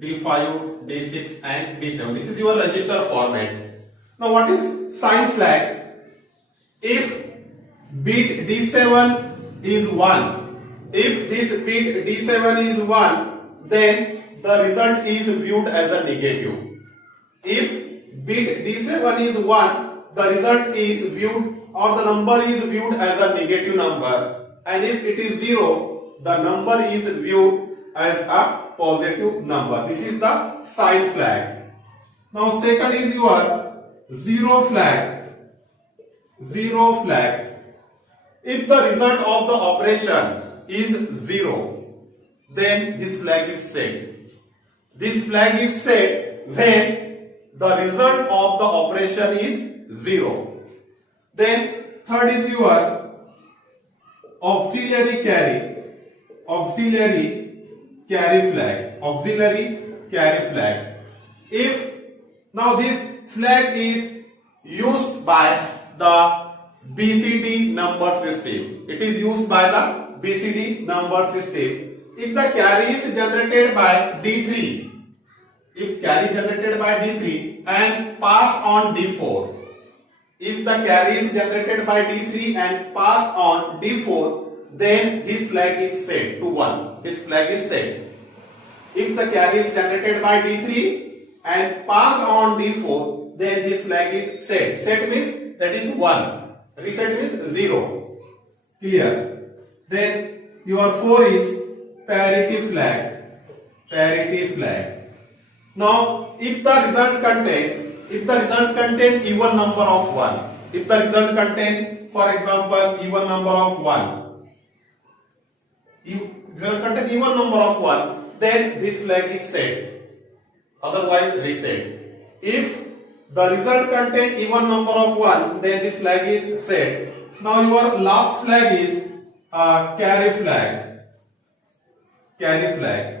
D5, D6 and D7. This is your register format. Now what is sign flag? If bit D7 is 1, if this bit D7 is 1, then the result is viewed as a negative. If bit D7 is 1, the result is viewed or the number is viewed as a negative number, and if it is 0, the number is viewed as a positive number. This is the sign flag. Now second is your zero flag. Zero flag. If the result of the operation is 0, then this flag is set. This flag is set when the result of the operation is 0. Then third is your auxiliary carry. Auxiliary carry flag. Auxiliary carry flag. If now this flag is used by the BCD number system. It is used by the BCD number system. If the carry is generated by D3, if carry generated by D3 and pass on D4, if the carry is generated by D3 and pass on D4, then this flag is set to 1. This flag is set. If the carry is generated by D3 and passed on D4, then this flag is set. Set means that is 1. Reset means 0. Clear? Then your 4 is parity flag. Parity flag. Now, if the result contain even number of 1, if the result contain, for example, even number of 1, result contain even number of 1, then this flag is set. Otherwise, reset. If the result contain even number of 1, then this flag is set. Now your last flag is carry flag. Carry flag.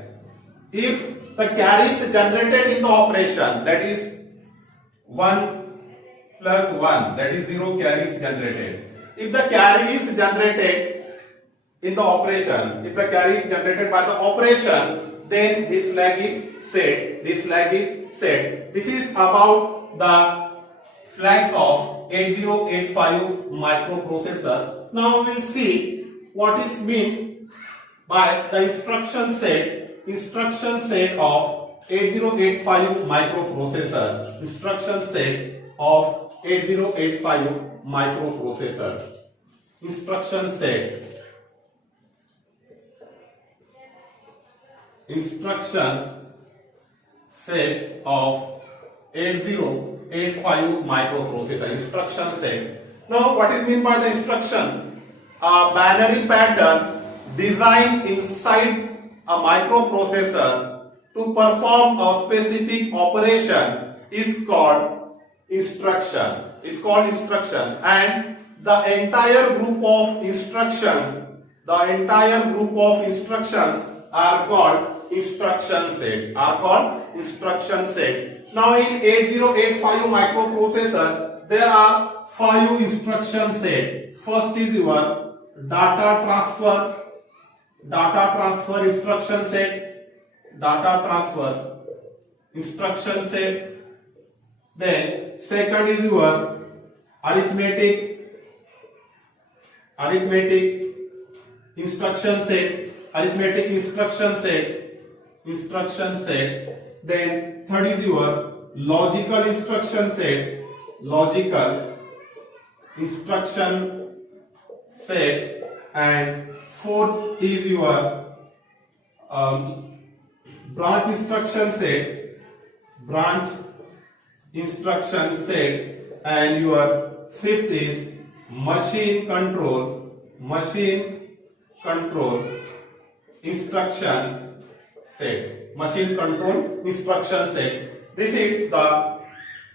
If the carry is generated in the operation, that is 1 plus 1, that is 0 carry is generated. If the carry is generated in the operation, if the carry is generated by the operation, then this flag is set. This flag is set. This is about the flags of 8085 microprocessor. Now we will see what is meant by the instruction set of 8085 microprocessor. Instruction set of 8085 microprocessor. Instruction set. Instruction set of 8085 microprocessor. Instruction set. Now what is meant by the instruction? A binary pattern designed inside a microprocessor to perform a specific operation is called instruction. It's called instruction, and the entire group of instructions, are called instruction set. Now in 8085 microprocessor, there are 5 instruction set. First is your data transfer instruction set. Then second is your arithmetic instruction set. Then third is your logical instruction set, and fourth is your branch instruction set, and your fifth is machine control instruction set. This is the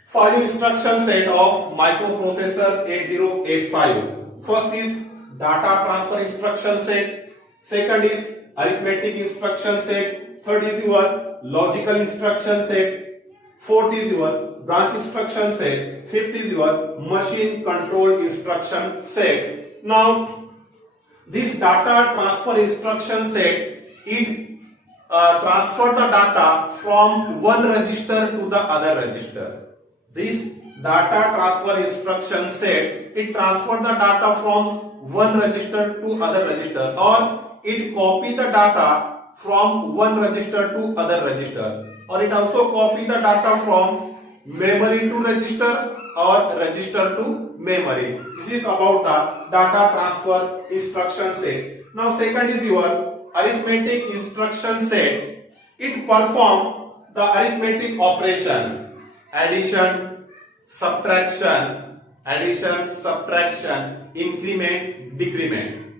5 instruction set of microprocessor 8085. First is data transfer instruction set. Second is arithmetic instruction set. Third is your logical instruction set. Fourth is your branch instruction set. Fifth is your machine control instruction set. Now, this data transfer instruction set, it transfer the data from one register to the other register. This data transfer instruction set, it transfer the data from one register to other register, or it copy the data from one register to other register, or it also copy the data from memory to register or register to memory. This is about the data transfer instruction set. Now second is your arithmetic instruction set. It perform the arithmetic operation addition, subtraction, increment, decrement.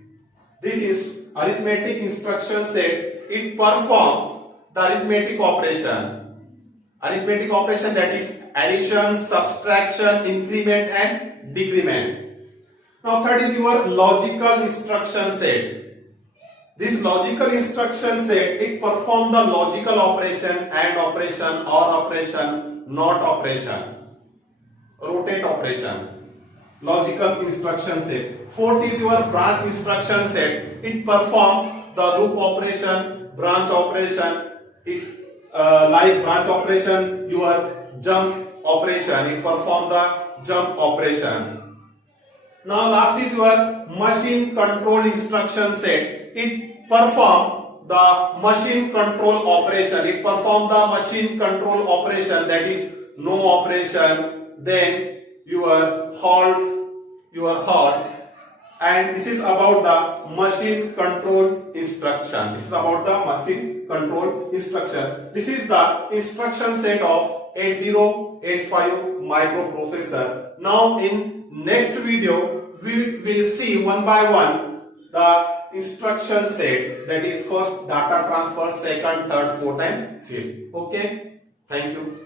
This is arithmetic instruction set. It perform the arithmetic operation that is addition, subtraction, increment and decrement. Now third is your logical instruction set. This logical instruction set, it perform the logical operation, AND operation, OR operation, NOT operation, rotate operation. Logical instruction set. Fourth is your branch instruction set. It perform the loop operation, branch operation, like branch operation, your jump operation, it perform the jump operation. Now last is your machine control instruction set. It perform the machine control operation. It perform the machine control operation, that is no operation, then your halt, and this is about the machine control instruction. This is about the machine control instruction. This is the instruction set of 8085 microprocessor. Now in next video we will see one by one the instruction set, that is first data transfer, second, third, fourth and fifth. Okay, thank you.